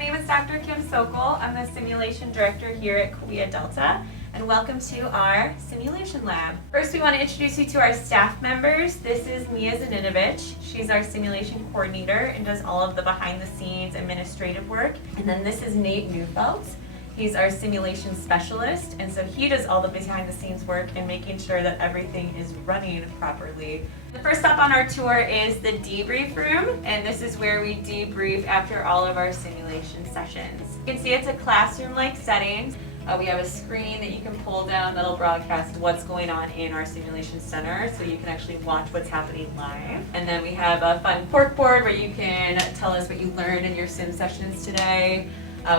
name is Dr. Kim Sokol. I'm the simulation director here at Kaweah Delta, and welcome to our simulation lab. First, we want to introduce you to our staff members. This is Mia Zaninovich. She's our simulation coordinator and does all of the behind-the-scenes administrative work. And then this is Nate Neufeld. He's our simulation specialist, and so he does all the behind-the-scenes work and making sure that everything is running properly. The first stop on our tour is the Debrief Room, and this is where we debrief after all of our simulation sessions. You can see it's a classroom-like setting. We have a screen that you can pull down that'll broadcast what's going on in our simulation center, so you can actually watch what's happening live. And then we have a fun corkboard where you can tell us what you learned in your sim sessions today.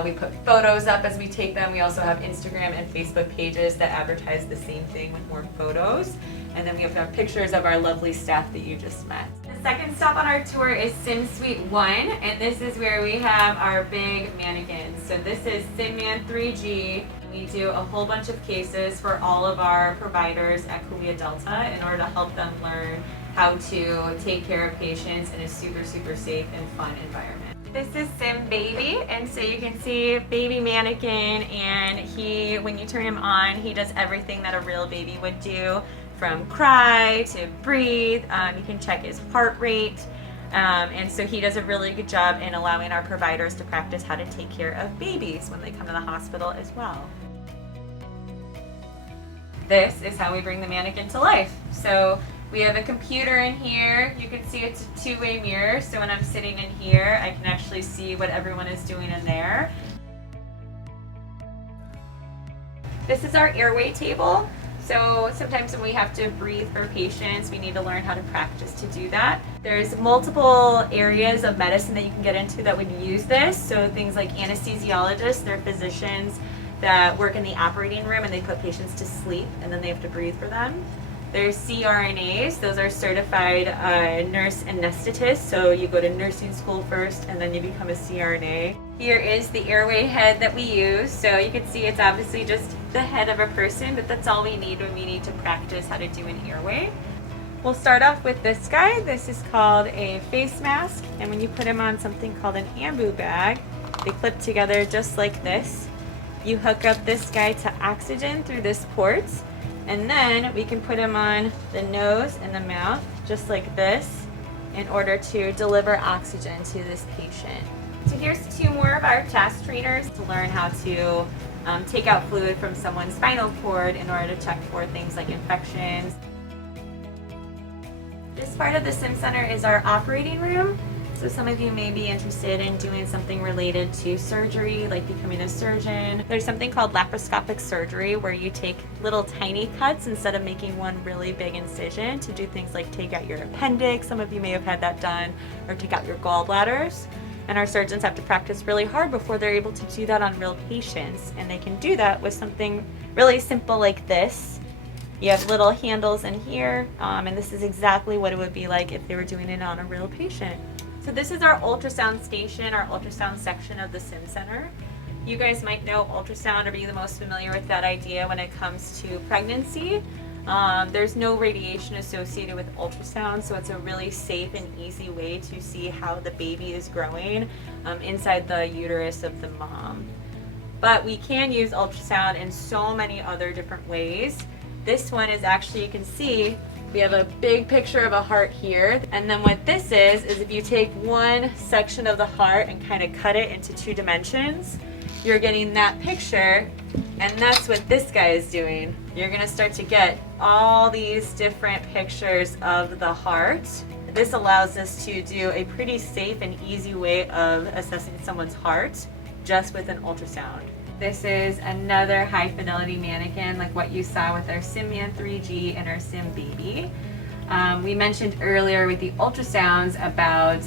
We put photos up as we take them. We also have Instagram and Facebook pages that advertise the same thing with more photos. And then we have pictures of our lovely staff that you just met. The second stop on our tour is Sim Suite 1, and this is where we have our big mannequins. So this is SimMan 3G. We do a whole bunch of cases for all of our providers at Kaweah Delta in order to help them learn how to take care of patients in a super, super safe and fun environment. This is Sim Baby, and so you can see baby mannequin, and when you turn him on, he does everything that a real baby would do, from cry to breathe. You can check his heart rate, and so he does a really good job in allowing our providers to practice how to take care of babies when they come to the hospital as well. This is how we bring the mannequin to life. So we have a computer in here. You can see it's a two-way mirror, so when I'm sitting in here, I can actually see what everyone is doing in there. This is our airway table. So sometimes when we have to breathe for patients, we need to learn how to practice to do that. There's multiple areas of medicine that you can get into that would use this. So things like anesthesiologists, they're physicians that work in the operating room and they put patients to sleep and then they have to breathe for them. There's CRNAs, those are certified nurse anesthetists, so you go to nursing school first and then you become a CRNA. Here is the airway head that we use, so you can see it's obviously just the head of a person, but that's all we need when we need to practice how to do an airway. We'll start off with this guy. This is called a face mask, and when you put him on something called an ambu bag, they clip together just like this. You hook up this guy to oxygen through this port, and then we can put him on the nose and the mouth, just like this, in order to deliver oxygen to this patient. So here's two more of our task trainers to learn how to take out fluid from someone's spinal cord in order to check for things like infections. This part of the Sim Center is our operating room. So some of you may be interested in doing something related to surgery, like becoming a surgeon. There's something called laparoscopic surgery where you take little tiny cuts instead of making one really big incision to do things like take out your appendix. Some of you may have had that done, or take out your gallbladders. And our surgeons have to practice really hard before they're able to do that on real patients. And they can do that with something really simple like this. You have little handles in here, and this is exactly what it would be like if they were doing it on a real patient. So this is our ultrasound station, our ultrasound section of the Sim Center. You guys might know ultrasound or be the most familiar with that idea when it comes to pregnancy. There's no radiation associated with ultrasound, so it's a really safe and easy way to see how the baby is growing inside the uterus of the mom. But we can use ultrasound in so many other different ways. This one is actually, you can see, we have a big picture of a heart here, and then what this is if you take one section of the heart and kind of cut it into 2 dimensions, you're getting that picture, and that's what this guy is doing. You're going to start to get all these different pictures of the heart. This allows us to do a pretty safe and easy way of assessing someone's heart just with an ultrasound. This is another high fidelity mannequin like what you saw with our SimMan 3G and our Sim Baby. We mentioned earlier with the ultrasounds about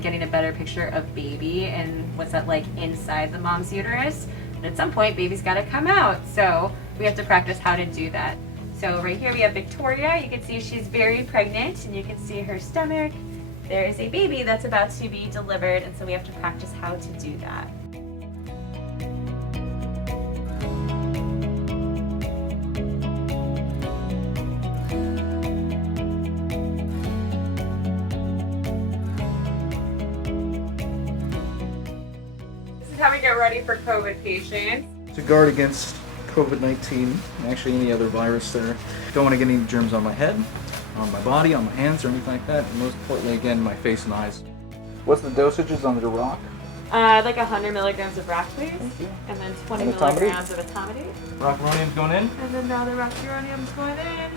getting a better picture of baby and what's that like inside the mom's uterus. And at some point, baby's got to come out, so we have to practice how to do that. So right here we have Victoria. You can see she's very pregnant, and you can see her stomach. There is a baby that's about to be delivered, and so we have to practice how to do that. ready for COVID patients. To guard against COVID-19, and actually any other virus there, don't want to get any germs on my head, on my body, on my hands, or anything like that. And most importantly, again, my face and eyes. What's the dosages on the rock? Like 100 milligrams of rock, please. Thank you. And then 20 And etomidate? milligrams of etomidate. Rocuronium's going in. And then now the rocuronium's going in.